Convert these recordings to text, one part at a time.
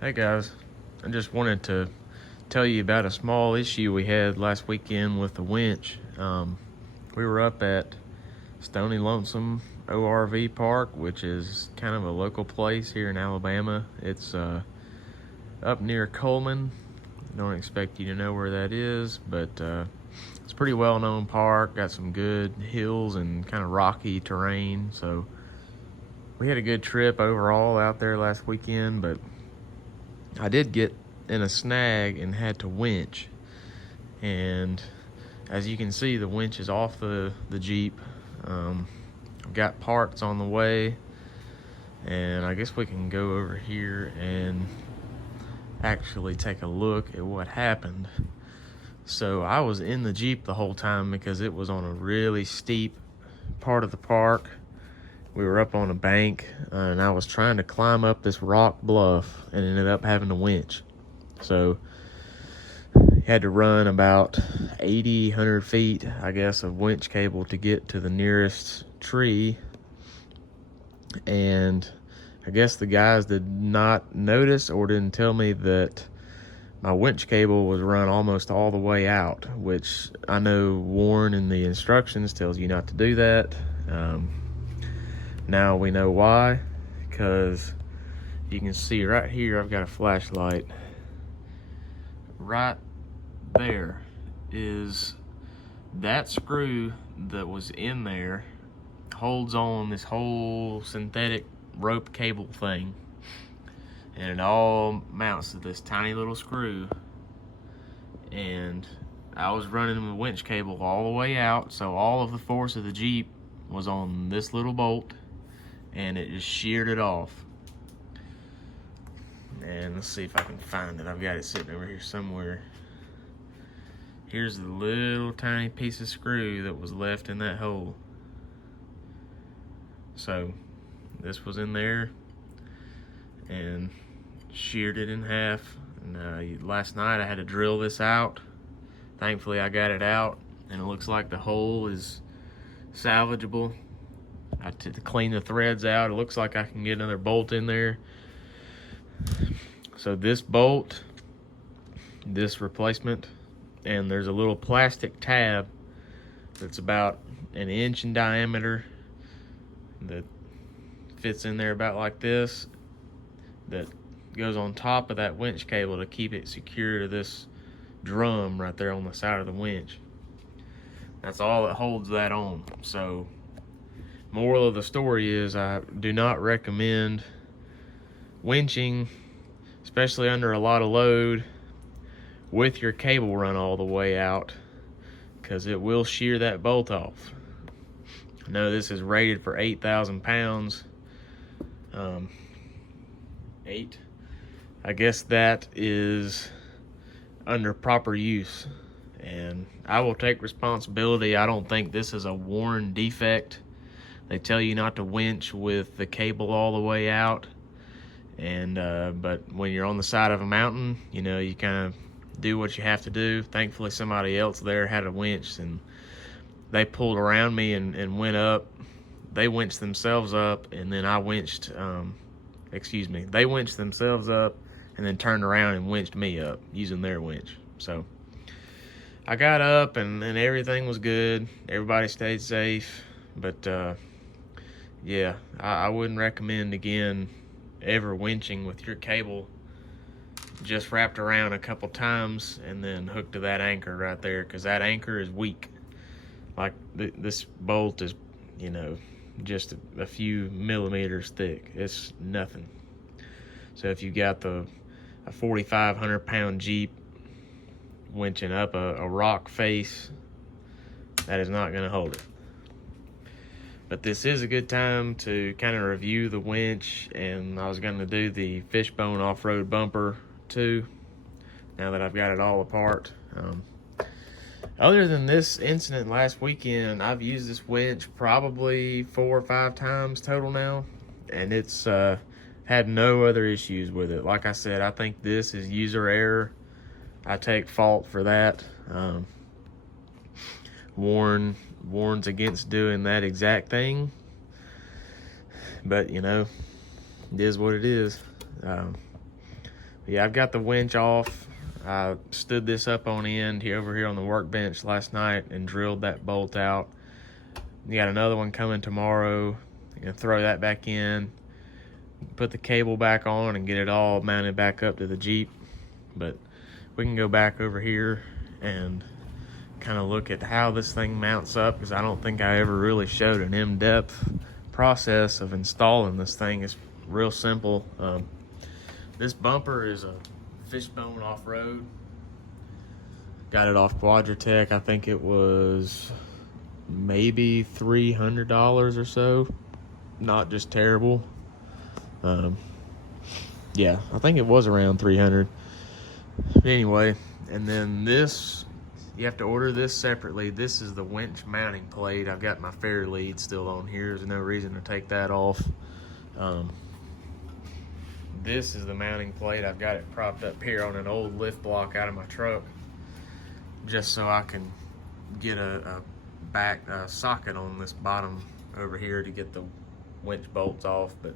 Hey guys, I just wanted to tell you about a small issue we had last weekend with the winch. We were up at Stony Lonesome ORV Park, which is kind of a local place here in Alabama. It's up near Coleman. Don't expect you to know where that is, but it's a pretty well-known park. Got some good hills and kind of rocky terrain, so we had a good trip overall out there last weekend, but I did get in a snag and had to winch. And as you can see, the winch is off the Jeep. I've got parts on the way, and I guess we can go over here and actually take a look at what happened. So I was in the Jeep the whole time because it was on a really steep part of the park. We were up on a bank, and I was trying to climb up this rock bluff and ended up having to winch. So had to run about 100 feet, I guess, of winch cable to get to the nearest tree. And I guess the guys did not notice or didn't tell me that my winch cable was run almost all the way out, which I know Warn in the instructions tells you not to do that. Now we know why, because you can see right here, I've got a flashlight. Right there is that screw that was in there, holds on this whole synthetic rope cable thing, and it all mounts to this tiny little screw. And I was running the winch cable all the way out, so all of the force of the Jeep was on this little bolt, and it just sheared it off. And let's see if I can find it. I've got it sitting over here somewhere. Here's the little tiny piece of screw that was left in that hole. So this was in there and sheared it in half. And last night I had to drill this out. Thankfully I got it out, and it looks like the hole is salvageable. I had to clean the threads out. It looks like I can get another bolt in there. So this bolt, this replacement, and there's a little plastic tab that's about 1 inch in diameter that fits in there about like this, that goes on top of that winch cable to keep it secure to this drum right there on the side of the winch. That's all that holds that on. So moral of the story is, I do not recommend winching, especially under a lot of load, with your cable run all the way out, because it will shear that bolt off. I know this is rated for 8,000 pounds. 8. I guess that is under proper use, and I will take responsibility. I don't think this is a Warn defect. They tell you not to winch with the cable all the way out, and but when you're on the side of a mountain, you know, you kind of do what you have to do. Thankfully somebody else there had a winch, and they pulled around me and went up. They winched themselves up, and then I winched, they winched themselves up and then turned around and winched me up using their winch. So I got up, and everything was good. Everybody stayed safe, but yeah, I wouldn't recommend, again, ever winching with your cable just wrapped around a couple times and then hooked to that anchor right there, because that anchor is weak. Like this bolt is, you know, just a few millimeters thick. It's nothing. So if you got a 4,500 pound Jeep winching up a rock face, that is not going to hold it. But this is a good time to kind of review the winch, and I was going to do the fishbone off-road bumper too, now that I've got it all apart. Other than this incident last weekend, I've used this winch probably 4 or 5 times total now, and it's had no other issues with it. Like I said, I think this is user error. I take fault for that. Warns against doing that exact thing, but you know, it is what it is. Yeah, I've got the winch off. I stood this up on end here over here on the workbench last night and drilled that bolt out. You got another one coming tomorrow. You know, throw that back in, put the cable back on, and get it all mounted back up to the Jeep. But we can go back over here and kind of look at how this thing mounts up, because I don't think I ever really showed an in-depth process of installing this thing. It's real simple. This bumper is a Fishbone off-road. Got it off Quadratech. I think it was maybe $300 or so. Not just terrible. Yeah, I think it was around 300. But anyway, and then this, you have to order this separately. This is the winch mounting plate. I've got my fair lead still on here. There's no reason to take that off. This is the mounting plate. I've got it propped up here on an old lift block out of my truck, just so I can get a back socket on this bottom over here to get the winch bolts off. But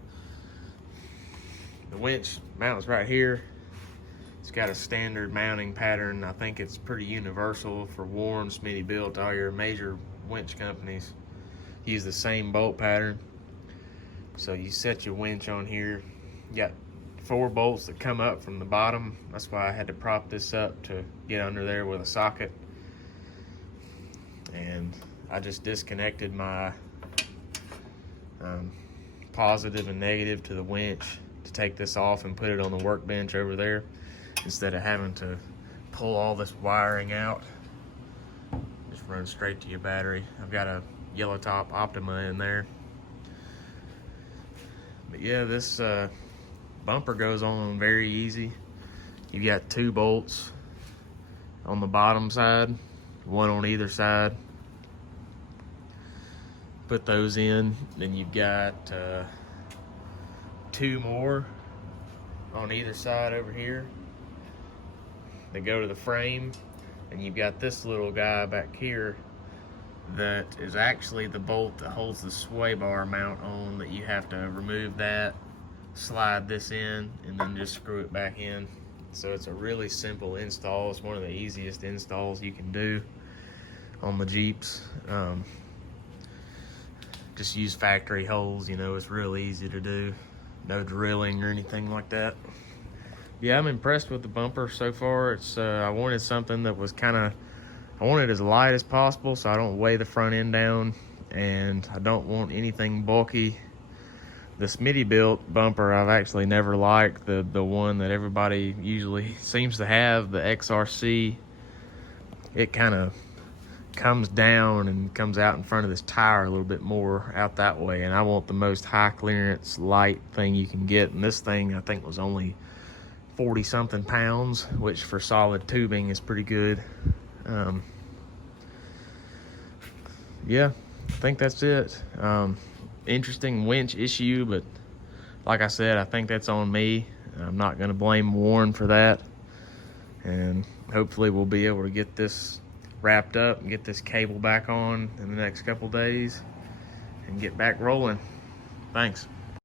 the winch mounts right here. It's got a standard mounting pattern. I think it's pretty universal for Warn, Smittybilt, all your major winch companies use the same bolt pattern. So you set your winch on here. You got 4 bolts that come up from the bottom. That's why I had to prop this up to get under there with a socket. And I just disconnected my positive and negative to the winch to take this off and put it on the workbench over there, instead of having to pull all this wiring out. Just run straight to your battery. I've got a yellow top Optima in there. But yeah, this bumper goes on very easy. You've got 2 bolts on the bottom side, 1 on either side. Put those in. Then you've got 2 more on either side over here. They go to the frame, and you've got this little guy back here that is actually the bolt that holds the sway bar mount on, that you have to remove that, slide this in, and then just screw it back in. So it's a really simple install. It's one of the easiest installs you can do on the Jeeps. Just use factory holes, you know, it's real easy to do. No drilling or anything like that. Yeah, I'm impressed with the bumper so far. It's I wanted something that was I wanted it as light as possible so I don't weigh the front end down, and I don't want anything bulky. The Smittybilt bumper I've actually never liked, the one that everybody usually seems to have, the XRC. It kind of comes down and comes out in front of this tire a little bit more out that way, and I want the most high clearance light thing you can get, and this thing I think was only 40 something pounds, which for solid tubing is pretty good. Yeah, I think that's it. Interesting winch issue, but like I said, I think that's on me. I'm not going to blame Warn for that, and hopefully we'll be able to get this wrapped up and get this cable back on in the next couple days and get back rolling. Thanks.